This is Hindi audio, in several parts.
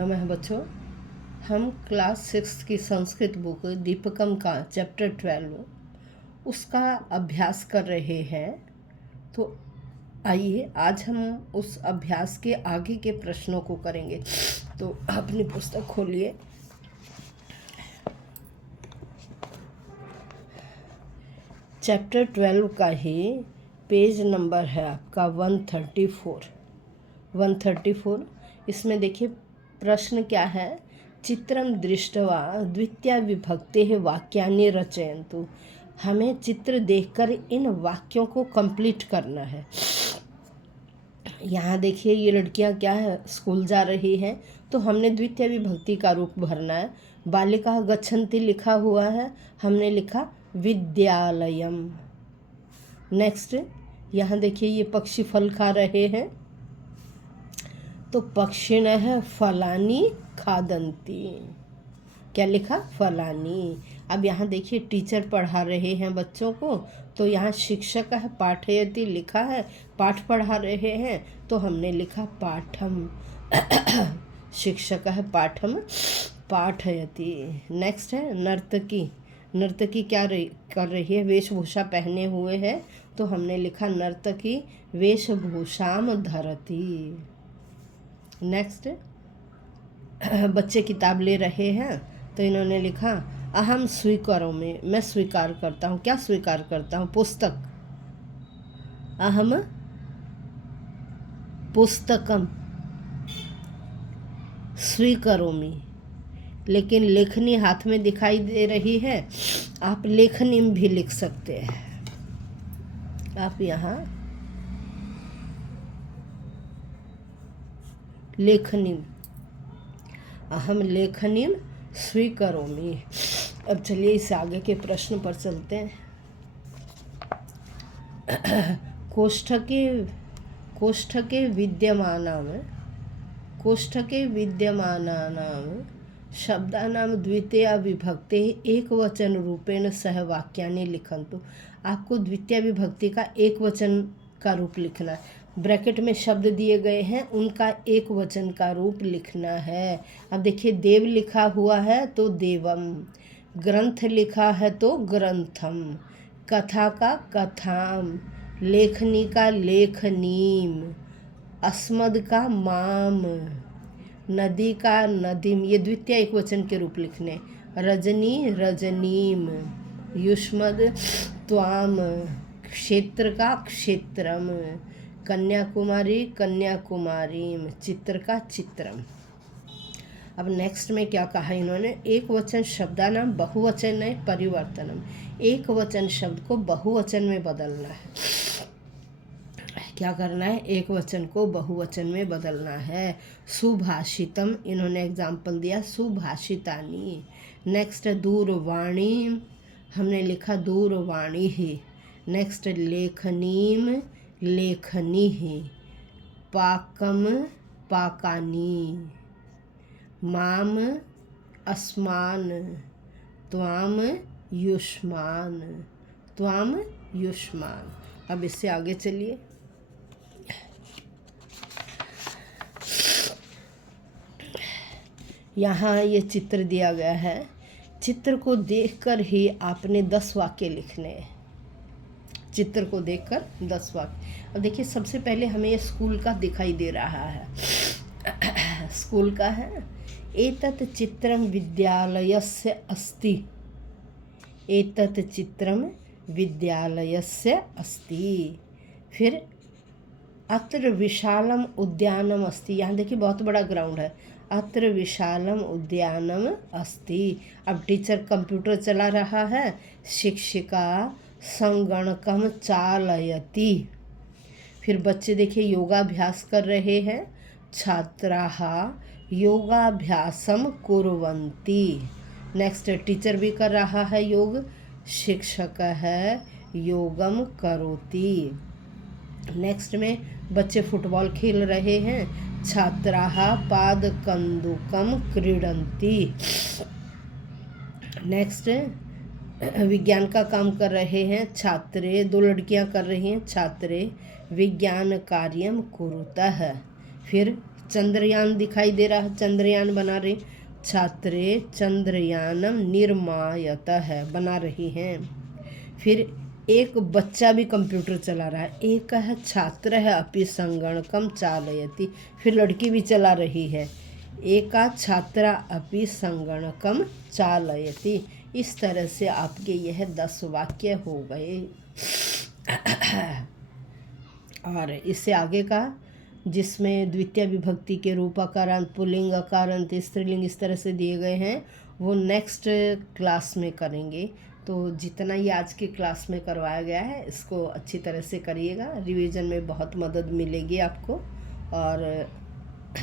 नमः बच्चों, हम क्लास 6 की संस्कृत बुक दीपकम का चैप्टर 12 उसका अभ्यास कर रहे हैं। तो आइए आज हम उस अभ्यास के आगे के प्रश्नों को करेंगे। तो अपनी पुस्तक खोलिए। चैप्टर 12 का ही पेज नंबर है आपका 134। इसमें देखिए प्रश्न क्या है। चित्रम दृष्ट्वा द्वितीया विभक्तेः वाक्यानि रचयन्तु। हमें चित्र देखकर इन वाक्यों को कंप्लीट करना है। यहाँ देखिए ये लड़कियाँ क्या है, स्कूल जा रही हैं, तो हमने द्वितीय विभक्ति का रूप भरना है। बालिका गच्छन्ति लिखा हुआ है, हमने लिखा विद्यालयम। नेक्स्ट यहाँ देखिए ये पक्षी फल खा रहे हैं, तो पक्षिणः फलानि खादन्ति। क्या लिखा? फलानि। अब यहाँ देखिए टीचर पढ़ा रहे हैं बच्चों को, तो यहाँ शिक्षक है पाठयति लिखा है, पाठ पढ़ा रहे हैं, तो हमने लिखा पाठम। शिक्षक है पाठम पाठयति। नेक्स्ट है नर्तकी। नर्तकी क्या कर रही है? वेशभूषा पहने हुए है, तो हमने लिखा नर्तकी वेशभूषाम धरति। नेक्स्ट बच्चे किताब ले रहे हैं, तो इन्होंने लिखा अहम स्वीकरोमि, मैं स्वीकार करता हूँ। क्या स्वीकार करता हूँ? पुस्तक। अहम पुस्तकम स्वीकरोमि। लेकिन लेखनी हाथ में दिखाई दे रही है, आप लेखनी भी लिख सकते हैं। आप यहाँ लेखनी, अहम लेखनी स्वीकरोमि। अब चलिए इस आगे के प्रश्न पर चलते हैं। कोष्ठके विद्यमानानां शब्दानां द्वितीया विभक्तेः एकवचन रूपेण सह वाक्यानि लिखन्तु। आपको द्वितीय विभक्ति का एक वचन का रूप लिखना है। ब्रैकेट में शब्द दिए गए हैं, उनका एक वचन का रूप लिखना है। अब देखिए देव लिखा हुआ है तो देवम, ग्रंथ लिखा है तो ग्रंथम, कथा का कथाम, लेखनी का लेखनीम, अस्मद का माम, नदी का नदीम। ये द्वितीय एक वचन के रूप लिखने। रजनी रजनीम, युष्मद त्वाम, क्षेत्र का क्षेत्रम, कन्याकुमारी कन्याकुमारीम, चित्र का चित्रम। अब नेक्स्ट में क्या कहा इन्होंने? एक वचन शब्दानाम बहुवचन है परिवर्तनम। एक वचन शब्द को बहुवचन में बदलना है। क्या करना है? एक वचन को बहुवचन में बदलना है। सुभाषितम, इन्होंने एग्जाम्पल दिया सुभाषितानी। नेक्स्ट दूरवाणी, हमने लिखा दूरवाणी ही। नेक्स्ट लेखनीम लेखनी ही, पाकम पाकानी, माम अस्मान, त्वाम युष्मान, त्वाम युष्मान। अब इससे आगे चलिए। यहाँ ये चित्र दिया गया है, चित्र को देखकर ही आपने 10 वाक्य लिखने हैं। चित्र को देखकर 10 वाक्य। अब देखिए सबसे पहले हमें ये स्कूल का दिखाई दे रहा है। स्कूल का है। एतत् चित्रम विद्यालयस्य अस्ति। एतत् चित्रम विद्यालयस्य अस्ति। फिर अत्र विशालम उद्यानम अस्ति। यहाँ देखिए बहुत बड़ा ग्राउंड है। अत्र विशालम उद्यानम अस्ति। अब टीचर कंप्यूटर चला रहा है, शिक्षिका संगणकम चालयति। फिर बच्चे देखिए योगाभ्यास कर रहे हैं, छात्राः योगाभ्यासम कुर्वन्ति। नेक्स्ट टीचर भी कर रहा है योग, शिक्षक है योगम करोति। नेक्स्ट में बच्चे फुटबॉल खेल रहे हैं, छात्राः पादकन्दुकं क्रीडन्ति। नेक्स्ट विज्ञान का काम कर रहे हैं छात्रे, 2 लड़कियां कर रही हैं, छात्रे विज्ञान कार्यम कुरुतः। फिर चंद्रयान दिखाई दे रहा है, चंद्रयान बना रही, छात्रे चंद्रयानम निर्मायतः है, बना रही हैं। फिर एक बच्चा भी कंप्यूटर चला रहा है, एक है छात्र है अपि संगणकम चालयति, फिर लड़की भी चला रही है, एका छात्रा अपि संगणकम चालयति। इस तरह से आपके यह 10 वाक्य हो गए। और इससे आगे का जिसमें द्वितीय विभक्ति के रूप अकारांत, पुल्लिंग अकारांत, स्त्रीलिंग इस तरह से दिए गए हैं वो नेक्स्ट क्लास में करेंगे। तो जितना ये आज की क्लास में करवाया गया है इसको अच्छी तरह से करिएगा, रिवीजन में बहुत मदद मिलेगी आपको। और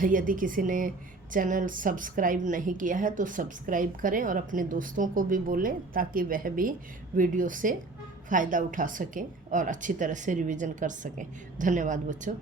यदि किसी ने चैनल सब्सक्राइब नहीं किया है तो सब्सक्राइब करें और अपने दोस्तों को भी बोलें ताकि वह भी वीडियो से फ़ायदा उठा सकें और अच्छी तरह से रिवीजन कर सकें। धन्यवाद बच्चों।